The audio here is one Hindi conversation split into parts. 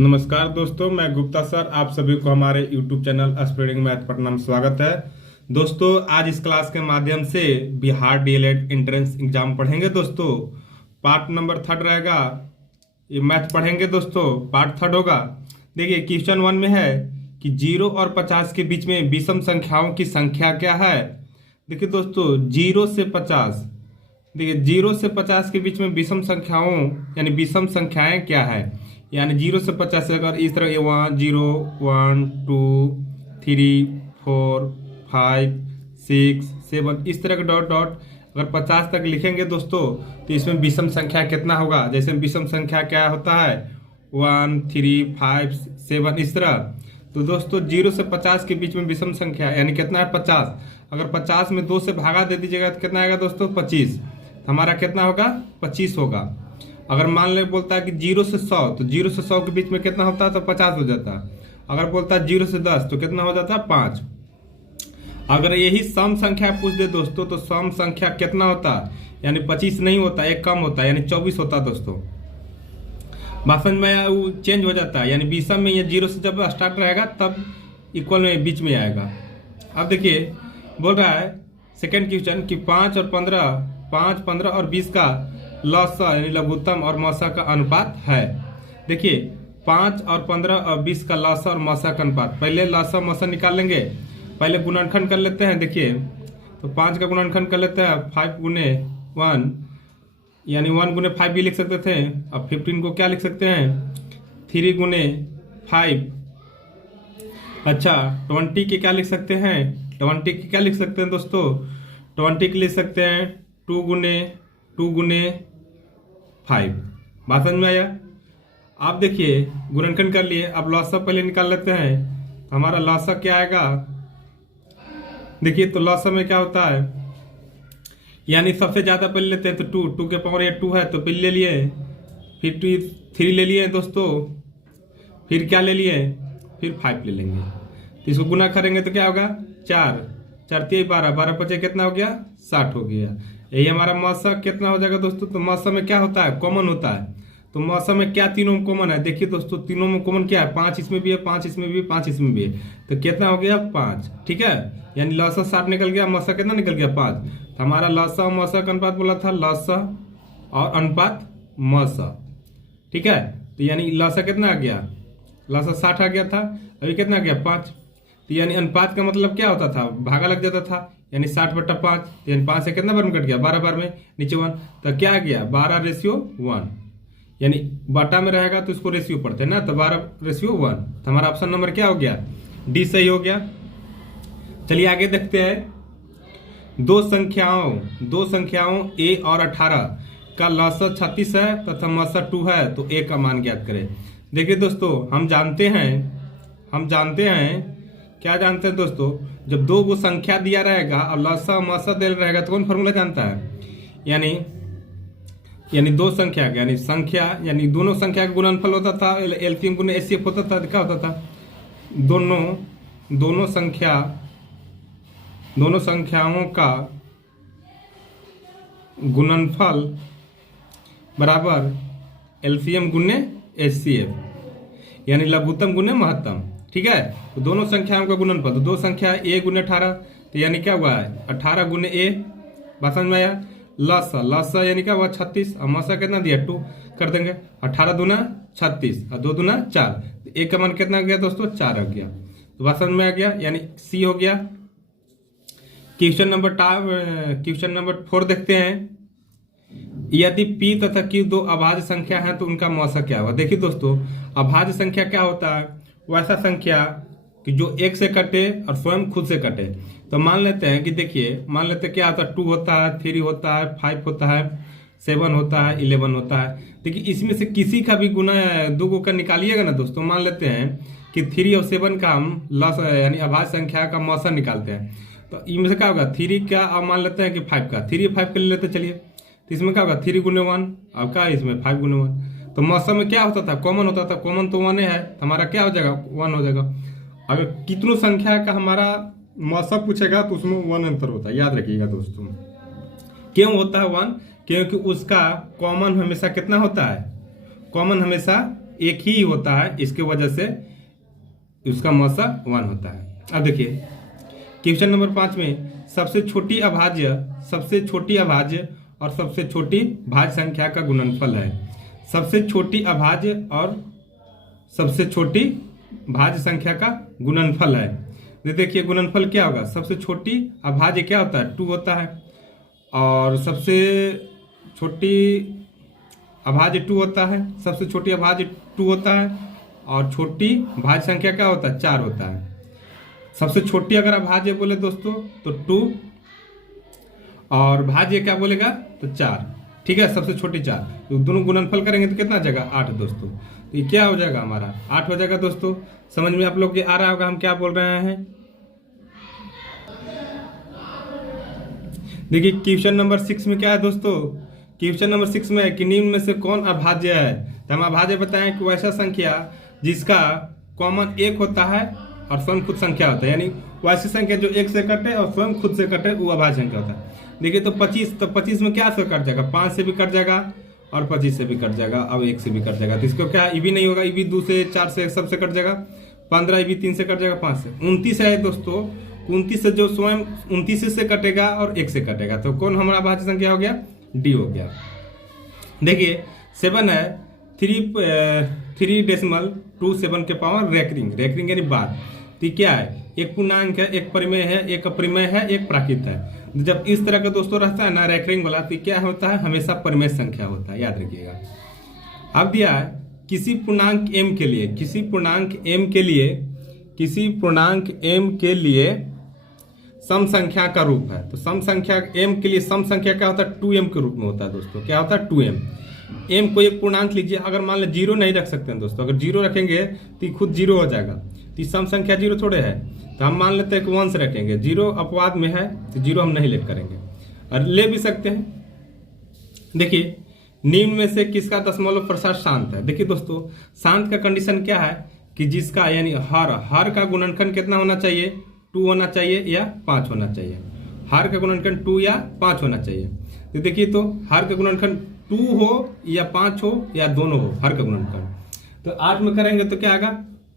नमस्कार दोस्तों, मैं गुप्ता सर आप सभी को हमारे YouTube channel spreading math Patna में स्वागत है। दोस्तों, आज इस क्लास के माध्यम से बिहार डीएलएड एंट्रेंस एग्जाम पढ़ेंगे। दोस्तों, पार्ट नंबर 3 रहेगा, ये मैथ पढ़ेंगे। दोस्तों, पार्ट 3 होगा। देखिए, क्वेश्चन 1 में है कि 0 और 50 के बीच में विषम संख्याओं की संख्या क्या है। देखिए दोस्तों, 0 से 50, देखिए 0 से 50 के बीच में विषम संख्याओं यानी विषम संख्याएं क्या है। यानी 0 से 50 से अगर इस तरह 1 0 1 2 3 4 5 6 7 इस तरह का डॉट डॉट अगर 50 तक लिखेंगे दोस्तों, तो इसमें विषम संख्या कितना होगा। जैसे विषम संख्या क्या होता है 1 3 5 7 इस तरह। तो दोस्तों 0 से 50 के बीच में विषम संख्या यानी कितना है 50। अगर 50 में 2 से भागा दे दीजिएगा तो कितना आएगा दोस्तों 25। हमारा कितना होगा 25 होगा। अगर मान ले बोलता है कि 0 से 100, तो 0 से 100 के बीच में कितना होता है तो 50 हो जाता है। अगर बोलता है 0 से 10 तो कितना हो जाता है 5। अगर यही सम संख्या पूछ दे दोस्तों, तो सम संख्या कितना होता है यानी 25 नहीं होता, एक कम होता है यानी 24 होता है। दोस्तों भाषण में वो चेंज हो जाता है, यानी विषम में ये 0 से जब स्टार्ट रहेगा तब इक्वल में बीच में आएगा। अब देखिए बोल रहा है सेकेंड क्वेश्चन कि 5 और 15 और 20 का लसा यानी लघुत्तम और मौसा का अनुपात है। देखिए 5 और 15 और 20 का लसा और मौसा का अनुपात, पहले लसा मौसा निकाल लेंगे। पहले गुणनखंड कर लेते हैं। देखिए तो 5 का गुणनखंड कर लेते हैं 5 गुने 1 यानी 1 गुने 5 भी लिख सकते थे। अब 15 को क्या लिख सकते हैं 3 गुने 5। अच्छा 20 के क्या लिख सकते हैं 20 के क्या लिख सकते हैं दोस्तों 20 के लिख सकते हैं 2 गुने 5। बात समझ में आया। आप देखिए गुणनखंड कर लिए, अब लॉसा पहले निकाल लेते हैं। हमारा लॉसा क्या आएगा, देखिए तो लॉसा में क्या होता है यानी सबसे ज्यादा पहले लेते हैं तो 2 के पावर ये 2 है तो पहले ले लिए, फिर 3 ले लिए दोस्तों, फिर क्या ले लिए फिर 5 ले लेंगे। तो इसको गुना करेंगे तो क्या होगा 4 4 3 12 12 5 कितना हो गया 60 हो गया। यही हमारा मौसा कितना हो जाएगा दोस्तों। तो मौसा में क्या होता है कॉमन होता है। तो मौसा में क्या तीनों में कॉमन है, देखिए दोस्तों तीनों में कॉमन क्या है 5 इसमें भी है 5 इसमें भी है 5 इसमें भी है, तो कितना हो गया 5। ठीक है, यानी लौसा 60 निकल गया, मौसा कितना निकल गया 5। तो हमारा लौसा और मौसा का अनुपात बोला था लौसा और अनुपात मौसा। ठीक है, तो यानी लौसा कितना आ गया लौसा 60 आ गया था, अभी कितना आ गया 5। तो यानी अनुपात का मतलब क्या होता था भागा लग जाता था, यानी 60/5 यानी 5 से कितना बार में कट गया 12 बार में नीचे 1, तो क्या आ गया 12:1, यानी बाटा में रहेगा तो इसको रेशियो पढ़ते हैं ना, तो 12:1। तो हमारा ऑप्शन नंबर क्या हो गया डी सही हो गया। चलिए आगे देखते हैं। दो संख्याओं a और 18 का लसा 36 है तथा मसा 2 है, तो a का मान ज्ञात करें। देखिए दोस्तों हम जानते हैं क्या जानते हैं दोस्तों, जब दो वो संख्या दिया रहेगा और लसा मसा दिया रहेगा तो कौन फॉर्मूला जानता है, यानी दो संख्या यानी दोनों संख्या का गुणनफल होता था, एलसीएम गुने एचसीएफ होता था। क्या होता था दोनों संख्याओं का गुणनफल बराबर एलसीएम गुने एचसीएफ यानी लघुत्तम गुने महत्तम। ठीक है, तो दोनों संख्याओं का गुणनफल, तो दो संख्या a गुने 18, तो यानी क्या हुआ है 18 गुने a। बात समझ में आया। लसा यानी क्या हुआ 36 और मसा कितना दिया 2 कर देंगे, 18 दूना 36 और 2 दूना 4, तो a का मान कितना आ गया दोस्तों 4 आ गया। तो बात समझ में आ गया, यानी सी हो गया। क्वेश्चन नंबर 4 देखते हैं। यदि p तथा q दो अभाज्य संख्या है तो उनका मौसा क्या होगा। देखिए दोस्तों अभाज्य संख्या क्या होता है, वैसा संख्या कि जो एक से कटे और स्वयं खुद से कटे। तो मान लेते हैं कि देखिए मान लेते हैं क्या होता है 2 होता है 3 होता है 5 होता है 7 होता है 11 होता है। देखिए इसमें से किसी का भी गुना 2 का निकालिएगा ना दोस्तों, मान लेते हैं कि 3 और 7 का हम लस यानी अभाज्य संख्या का मौसा निकालते हैं, तो इनमें से क्या होगा 3 का, अब मान लेते हैं कि 5 का 3 5 का ले लेते चलिए, तो इसमें क्या होगा 3 गुने 1, अब क्या इसमें 5 गुने 1। तो मौसम में क्या होता था कॉमन होता था, कॉमन तो 1 है, तो हमारा क्या हो जाएगा 1 हो जाएगा। अगर कितनों संख्या का हमारा मौसम पूछेगा तो उसमें 1 आंसर होता है, याद रखिएगा दोस्तों। क्यों होता है 1, क्योंकि उसका कॉमन हमेशा कितना होता है, कॉमन हमेशा एक ही होता है, इसके वजह से उसका मौसा 1 होता है। अब देखिए क्वेश्चन नंबर 5 में सबसे छोटी अभाज्य और सबसे छोटी भाज्य संख्या का गुणनफल है। सबसे छोटी अभाज्य और सबसे छोटी भाज्य संख्या का गुणनफल है। देखिए गुणनफल क्या होगा, सबसे छोटी अभाज्य क्या होता है 2 होता है, और सबसे छोटी अभाज्य 2 होता है, सबसे छोटी अभाज्य 2 होता है, और छोटी भाज्य संख्या क्या होता है 4 होता है। सबसे छोटी अगर अभाज्य बोले दोस्तों तो 2, और भाज्य क्या बोलेगा तो 4, ठीक है, सबसे छोटी 4, तो दोनों गुणनफल करेंगे तो कितना जाएगा 8 दोस्तों। तो ये क्या हो जाएगा हमारा 8 हो जाएगा दोस्तों। समझ में आप लोग के आ रहा होगा हम क्या बोल रहे हैं। देखिए क्वेश्चन नंबर 6 में क्या है दोस्तों, क्वेश्चन नंबर 6 में है कि निम्न में से कौन अभाज्य है। तो हम अभाज्य बताएं कि वैसा संख्या जिसका कॉमन 1 होता है और स्वयं खुद संख्या होता है, यानी वैसी संख्या जो 1 से कटे और स्वयं खुद से कटे वो अभाज्य संख्या होता है। देखिए तो 25 में क्या से कट जाएगा, 5 से भी कट जाएगा और 25 से भी कट जाएगा, अब 1 से भी कट जाएगा। तो इसको क्या इवी नहीं होगा, इवी 2 से 4 से सबसे कट जाएगा, 15 इवी 3 से कट जाएगा, 5 से 29 है दोस्तों। 29 से जो स्वयं 29 से कटेगा और 1 से कटेगा, तो कौन हमारा भाज्य संख्या हो गया, डी हो गया। देखिए 7 है 3.27 के पावर रेकरिंग यानी बार। तो क्या है, एक पूर्णांक है, एक परिमेय है, एक अपरिमेय है, एक प्राकृत है। जब इस तरह का दोस्तों रहता है ना रेकरिंग वाला, तो क्या होता है हमेशा परिमेय संख्या होता है, याद रखिएगा। अब दिया है किसी पूर्णांक m के लिए सम संख्या का रूप है। तो सम संख्या m के लिए सम संख्या क्या होता है 2m के रूप में होता है दोस्तों। क्या होता है 2m। m को एक पूर्णांक लीजिए, अगर मान लो 0 नहीं रख सकते हैं दोस्तों, अगर 0 रखेंगे तो खुद 0 हो जाएगा, तो सम संख्या 0 थोड़े है, तो हम मान लेते हैं कि 1 से रखेंगे। 0 अपवाद में है तो 0 हम नहीं ले करेंगे, और ले भी सकते हैं। देखिए निम्न में से किसका दशमलव प्रसार शांत है। देखिए दोस्तों शांत का कंडीशन क्या है कि जिसका यानी हर का गुणनखंड कितना होना चाहिए, 2 होना चाहिए या 5 होना चाहिए। हर का गुणनखंड 2 या 5 होना चाहिए। तो देखिए तो हर का गुणनखंड 2 हो या 5 हो या दोनों हो, हर का गुणनखंड। तो 8 में करेंगे तो क्या आएगा,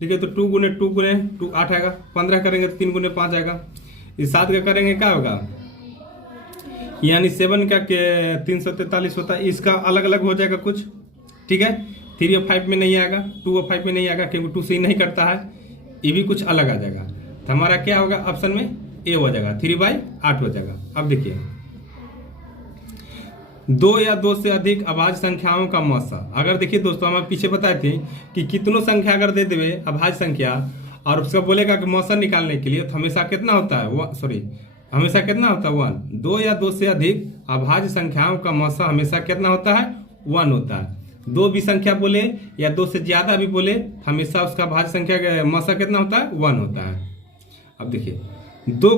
ठीक है, तो 2 गुने 2 8 आएगा। 15 करेंगे तो 3 गुने 5 आएगा। इस 7 का करेंगे क्या होगा, यानी 7 का 343 होता है, इसका अलग अलग हो जाएगा कुछ, ठीक है। 3 और 5 में नहीं आएगा, 2 और 5 में नहीं आएगा, क्योंकि 2 से ही नहीं करता है, ये भी कुछ अलग आ जाएगा। तो हमारा क्या होगा ऑप्शन में ए हो जाएगा, 3/8 हो जाएगा। अब देखिए 2 या 2 से अधिक अभाज्य संख्याओं का मौसा। अगर देखिए दोस्तों हम पीछे बताए थे कि कितनों संख्या अगर दे देवे अभाज्य संख्या और उसका बोलेगा कि मौसा निकालने के लिए, तो हमेशा कितना होता है हमेशा कितना होता है 1। 2 या 2 से अधिक अभाज्य संख्याओं का मौसा हमेशा कितना होता है 1 होता है। 2 भी संख्या बोले या 2 से ज्यादा भी बोले, हमेशा उसका भाज्य संख्या का मौसा कितना होता है 1 होता है। अब देखिए 2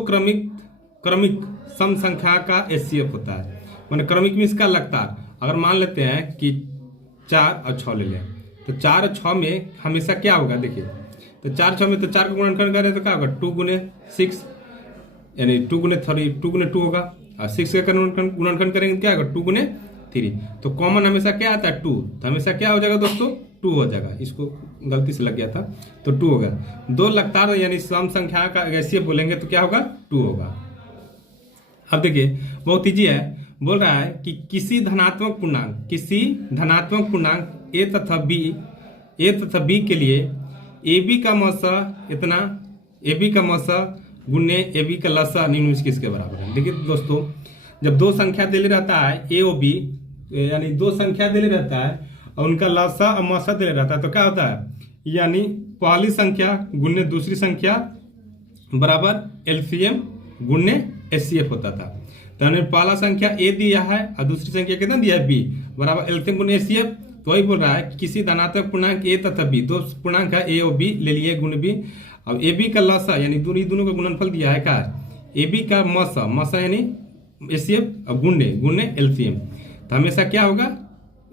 क्रमिक सम संख्या का एचसीएफ होता है, मैंने क्रमिक में इसका लगातार। अगर मान लेते हैं कि 4 और 6 ले लें, तो 4 और 6 में हमेशा क्या होगा, देखिए तो 4 6 में तो 4 का गुणनखंड करें तो क्या होगा 2 गुने 6, यानी 2 गुने 3 2 गुने 2 होगा, और 6 का गुणनखंड करेंगे क्या होगा 2 गुने 3। तो कॉमन हमेशा क्या आता है 2, तो हमेशा क्या हो जाएगा दोस्तों 2 हो जाएगा। इसको गलती से लग गया था, तो 2 होगा। 2 लगातार यानी सम संख्या का ऐसे बोलेंगे तो क्या होगा 2 होगा। अब देखिए बहुत ईजी है, बोल रहा है कि किसी धनात्मक पूर्णांक ए तथा बी के लिए ए बी का मौसा इतना, ए बी का मौसा गुने ए बी का लसा निम्न में से किसके बराबर है। देखिए दोस्तों जब 2 संख्या दे रहता है ए और बी, यानी 2 संख्या दे रहता है और उनका लसा और मौसा दे रहता है, तो क्या होता है, यानी पहली संख्या गुने दूसरी संख्या बराबर एलसीएम गुने एचसीएफ होता था। तो हमने पहला संख्या ए दिया है और दूसरी संख्या कितना दिया है बी, बराबर एलसीएम गुने एचसीएफ। तो वही बोल रहा है कि किसी धनात्मक पूर्णांक ए तथा बी, 2 पूर्णांक है ए और बी ले लिए गुण बी। अब ए बी का लसा यानी दोनों का गुणनफल दिया है, क्या ए बी का मौसा यानी एचसीएफ और गुने एलसीएम। तो हमेशा क्या होगा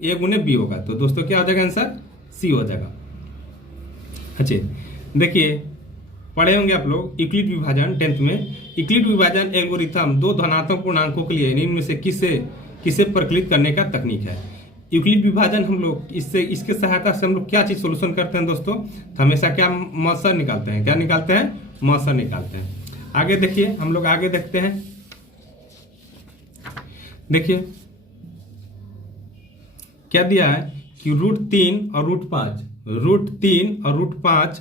ए गुने बी होगा। तो दोस्तों क्या हो जाएगा आंसर सी हो जाएगा। अच्छा देखिए पढ़े होंगे आप लोग यूक्लिड विभाजन 10th में। यूक्लिड विभाजन एल्गोरिथम 2 धनात्मक पूर्णांकों के लिए निम्न में से किसे प्रकलित करने का तकनीक है। यूक्लिड विभाजन हम लोग इससे इसके सहायता से हम लोग क्या चीज सोल्यूशन करते हैं दोस्तों, तो हमेशा क्या मौसा निकालते हैं, क्या निकालते हैं, मौसा निकालते हैं। आगे देखिए, हम लोग आगे देखते हैं। देखिए क्या दिया है कि √3 और √5, √3 और √5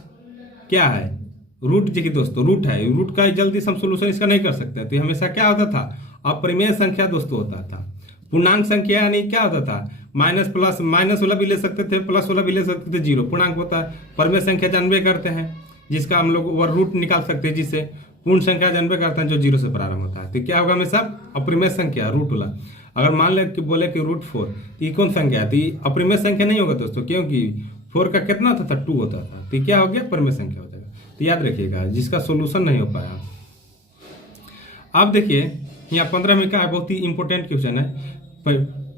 क्या है, रूट। देखिए दोस्तों रूट है, रूट का जल्दी से हम सोल्यूशन इसका नहीं कर सकते, तो हमेशा क्या होता था, अपरिमेय संख्या दोस्तों होता था। पूर्णांक संख्या यानी क्या होता था, माइनस प्लस, माइनस वाला भी ले सकते थे, प्लस वाला भी ले सकते थे, जीरो पूर्णांक होता है। परिमेय संख्या जानबे करते हैं जिसका हम लोग ओवर रूट निकाल सकते हैं, जिससे पूर्ण संख्या जानबे करते हैं जो जीरो से प्रारंभ होता है। तो क्या होगा हमेशा अपरिमेय संख्या रूट वाला। अगर मान ले कि बोले कि √4, तो ये कौन संख्या है, तो ये अपरिमेय संख्या नहीं होगा दोस्तों, क्योंकि 4 का कितना होता था, 2 होता था। तो क्या हो गया, परिमेय संख्या हो जाएगा। तो याद रखिएगा, जिसका सोल्यूशन नहीं हो पाया। अब देखिए यहाँ 15 में क्या है, बहुत ही इंपॉर्टेंट क्वेश्चन है।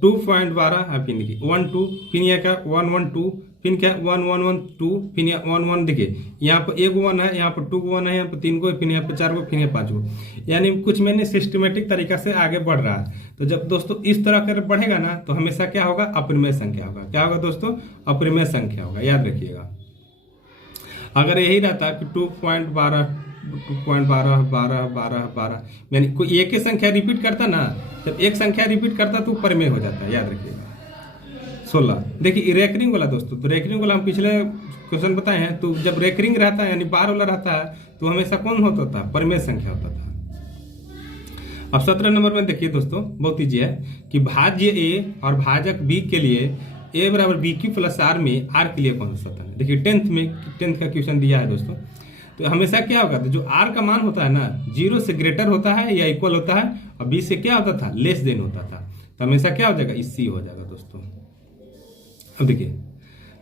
2.12 है, फिर देखिए 12, फिर यहाँ का 112, फिर क्या 111, फिर यहाँ 11। देखिए यहाँ पर 1 1 है, यहाँ पर 2 1 है, यहाँ पर 3 गो, फिर यहाँ पर 4 गो, फिर यहाँ 5 गो। यानी कुछ मैंने सिस्टमेटिक तरीका से आगे बढ़ रहा है। तो जब दोस्तों इस तरह कर बढ़ेगा ना, तो हमेशा क्या होगा, अपरिमेय संख्या होगा। क्या होगा दोस्तों, अपरिमेय संख्या होगा, याद रखिएगा। अगर यही रहता कि 2.12 12 यानी कोई एक ही संख्या रिपीट करता ना, जब एक संख्या रिपीट करता तो परिमेय हो जाता है, याद रखिएगा। 16 देखिए रेकरिंग वाला दोस्तों, तो रेकरिंग वाला हम पिछले क्वेश्चन बताए हैं, तो जब रेकरिंग रहता है यानी बार वाला रहता है, तो हमेशा कौन होता था, परिमेय संख्या होता था। अब 17 नंबर में देखिए दोस्तों, बहुत ईजी है कि भाज्य ए और भाजक बी के लिए a बराबर BQ प्लस R में R के लिए कौन सा है। देखिए 10th का क्वेश्चन दिया है दोस्तों। तो हमेशा क्या होगा, तो जो R का मान होता है ना, 0 से ग्रेटर होता है या इक्वल होता है, और B से क्या होता था, लेस देन होता था। तो हमेशा क्या हो जाएगा, C हो जाएगा दोस्तों। अब देखिए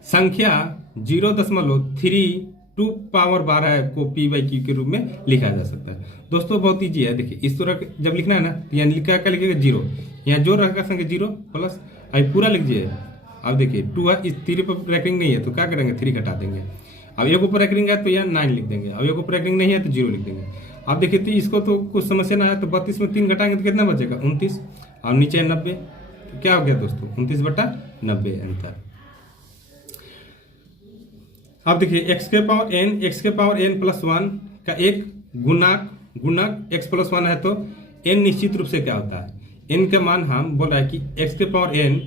संख्या 0.32 पावर 12 को P/Q के रूप में लिखा जा सकता है दोस्तों। बहुत ईजी है। देखिए इस तरह जब लिखना है ना, तो यहाँ लिखा क्या लिखेगा, 0, यहाँ जो रहेगा संख्या 0 प्लस अब पूरा लिख दीजिए। अब देखिए 2 है, इस 3 पर रैंकिंग नहीं है, तो क्या करेंगे, 3 घटा देंगे। अब एक ऊपर रैंकिंग है तो यहाँ 9 लिख देंगे, अब एक ऊपर रैंकिंग नहीं है तो 0 लिख देंगे। अब देखिए तो इसको तो कुछ समस्या ना है, तो 32 में 3 घटाएंगे तो कितना बचेगा, 29, और नीचे 90। तो क्या हो गया दोस्तों, 29/90 आंसर। अब देखिए x के पावर n प्लस 1 का एक गुणक x प्लस 1 है, तो n निश्चित रूप से क्या होता है, n का मान हम बोल रहा है कि x के पावर n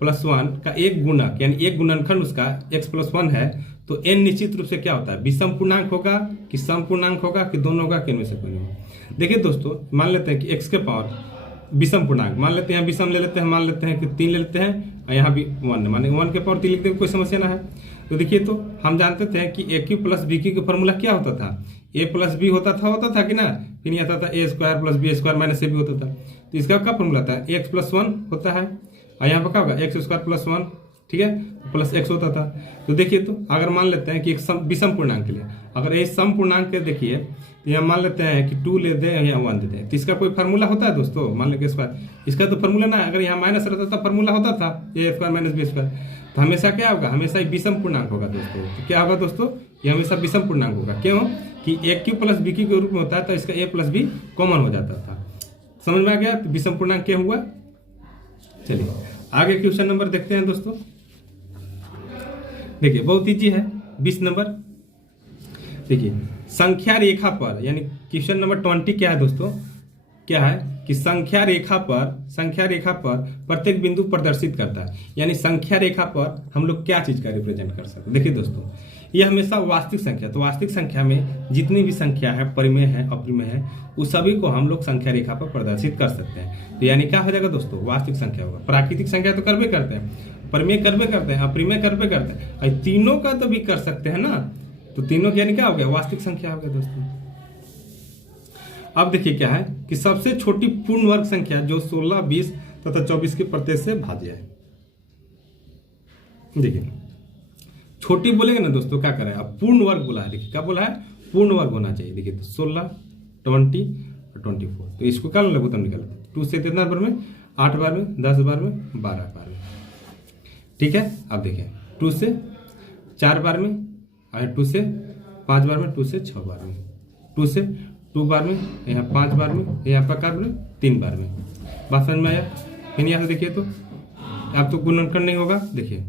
प्लस 1 का एक गुणक यानी एक गुणनखंड उसका x प्लस 1 है, तो n निश्चित रूप से क्या होता है, विषम पूर्णांक होगा कि सम पूर्णांक होगा कि दोनों होगा कि इनमें से कोई नहीं। देखिए दोस्तों मान लेते हैं कि x के पावर विषम पूर्णांक मान लेते हैं, विषम ले लेते हैं, मान लेते हैं कि 3 ले लेते हैं, और यहाँ भी 1 माने 1 के पावर 3 लिखते हैं, कोई समस्या ना है। तो देखिए तो हम जानते थे कि AQ प्लस BQ का फॉर्मूला क्या होता था, A प्लस B होता था कि ना, फिर नहीं आता था A² plus B² minus A भी होता था। तो इसका क्या फॉर्मूला था, x प्लस 1 होता है, और यहाँ पर क्या होगा x² प्लस 1, ठीक है, प्लस x होता था। तो देखिए तो अगर मान लेते हैं कि एक विषम पूर्णांक के लिए, अगर ये सम पूर्णांक के देखिए, तो यहाँ मान लेते हैं कि 2 ले दें या 1 दे दें, तो इसका कोई फार्मूला होता है दोस्तों, मान लेंगे स्क्वायर, इसका तो फार्मूला ना, अगर यहाँ माइनस रहता था फार्मूला होता था A² माइनस B²। तो हमेशा क्या होगा, हमेशा विषम पूर्णांक होगा दोस्तों। तो क्या होगा दोस्तों, ये हमेशा विषम पूर्णांक होगा। क्यों कि AQ प्लस BQ के रूप में होता है, तो इसका A प्लस B कॉमन हो जाता था। समझ में आ गया, तो विषम पूर्णांक क्या हुआ। चलिए आगे क्वेश्चन नंबर देखते हैं दोस्तों। देखिए बहुत ईजी है, 20 नंबर। देखिए संख्या रेखा पर, यानी क्वेश्चन नंबर 20 क्या है दोस्तों, क्या है कि संख्या रेखा पर प्रत्येक बिंदु प्रदर्शित करता है। यानी संख्या रेखा पर हम लोग क्या चीज का रिप्रेजेंट कर सकते हैं। देखिए दोस्तों ये हमेशा वास्तविक संख्या, तो वास्तविक संख्या में जितनी भी संख्या है, परिमेय है, अप्रिमेय है, उस सभी को हम लोग संख्या रेखा पर प्रदर्शित कर सकते हैं। तो यानी क्या हो जाएगा दोस्तों, वास्तविक संख्या होगा। प्राकृतिक संख्या तो करबे करते हैं, परिमेय करबे करते हैं, अप्रिमेय करबे करते हैं, और तीनों का तो भी कर सकते हैं ना। तो तीनों यानी क्या हो गया, वास्तविक संख्या हो गया दोस्तों। अब देखिए क्या है कि सबसे छोटी पूर्ण वर्ग संख्या जो 16, 20 तथा 24 के प्रत्यय से भाज्य है। देखिए छोटी बोलेंगे ना दोस्तों, क्या करें, अब पूर्ण वर्ग बोला है। देखिए क्या बोला है, पूर्ण वर्ग होना चाहिए। देखिए तो 16, 20 और 24, तो इसको क्या लघुत्तम निकालते 2 से कितना बार में, 8 बार में, 10 बार में, 12 बार में, ठीक है। अब देखिए 2 से 4 बार में, और 2 से 5 बार में, 2 से 6 बार में, 2 से 2 बार में, यहाँ 5 बार में, यहाँ पर बार में, 3 बार में। बात समझ में आया। फिर यहाँ से देखिए तो आप तो गुणनखंड नहीं होगा, देखिए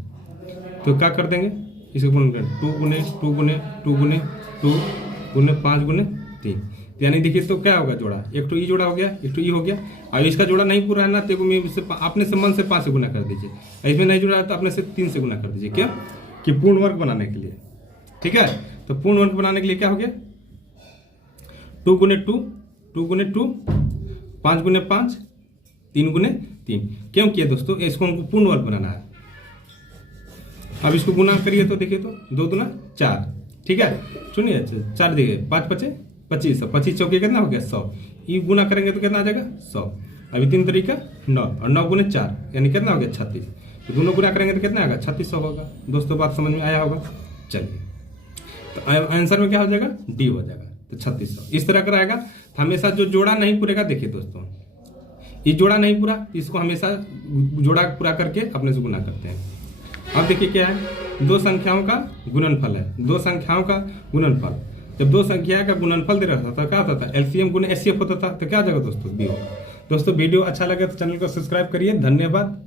तो क्या कर देंगे, इसको गुणन कर 2 गुने 2 गुने 2 गुने 2 गुने 5 गुने 3, यानी देखिए तो क्या होगा जोड़ा, एक तो ई जोड़ा हो गया, एक तो ई हो गया। और इसका जोड़ा नहीं पूरा है ना, तो अपने से मन से 5 से गुना कर दीजिए, इसमें नहीं जुड़ा है तो अपने से 3 से गुना कर दीजिए, क्या कि पूर्ण वर्ग बनाने के लिए। ठीक है, तो पूर्ण वर्ग बनाने के लिए क्या हो गया, 2 गुने 2 2 गुने 2 5 गुने 5 3 गुने 3। क्यों किया दोस्तों, इसको हमको पूर्ण वर्ग बनाना है। अब इसको गुना करिए तो देखिए तो 2 दूना 4, ठीक है, सुनिए 4 देखिए 5 पचे 25, 25 चौके कितना हो गया 100, ये गुना करेंगे तो कितना आ जाएगा 100। अभी 3 तरीका 9 और 9 गुने 4 यानी कितना हो गया 36, तो दोनों गुना करेंगे तो कितना आएगा 3600 होगा। दोस्तों बात समझ में आया होगा। चलिए तो आंसर में क्या हो जाएगा, डी हो जाएगा, तो 3600 इस तरह का रहेगा। हमेशा जो जोड़ा नहीं पूरेगा, देखिए दोस्तों ये जोड़ा नहीं पूरा, इसको हमेशा जोड़ा पूरा करके अपने से गुना करते हैं। अब देखिए क्या है, 2 संख्याओं का गुणनफल है, 2 संख्याओं का गुणनफल। जब 2 संख्या का गुणनफल दे रहा था क्या होता था, एलसीएम गुने एचसीएफ होता था, तो क्या आ जाएगा दोस्तों बी होगा। दोस्तों वीडियो अच्छा लगे तो चैनल को सब्सक्राइब करिए, धन्यवाद।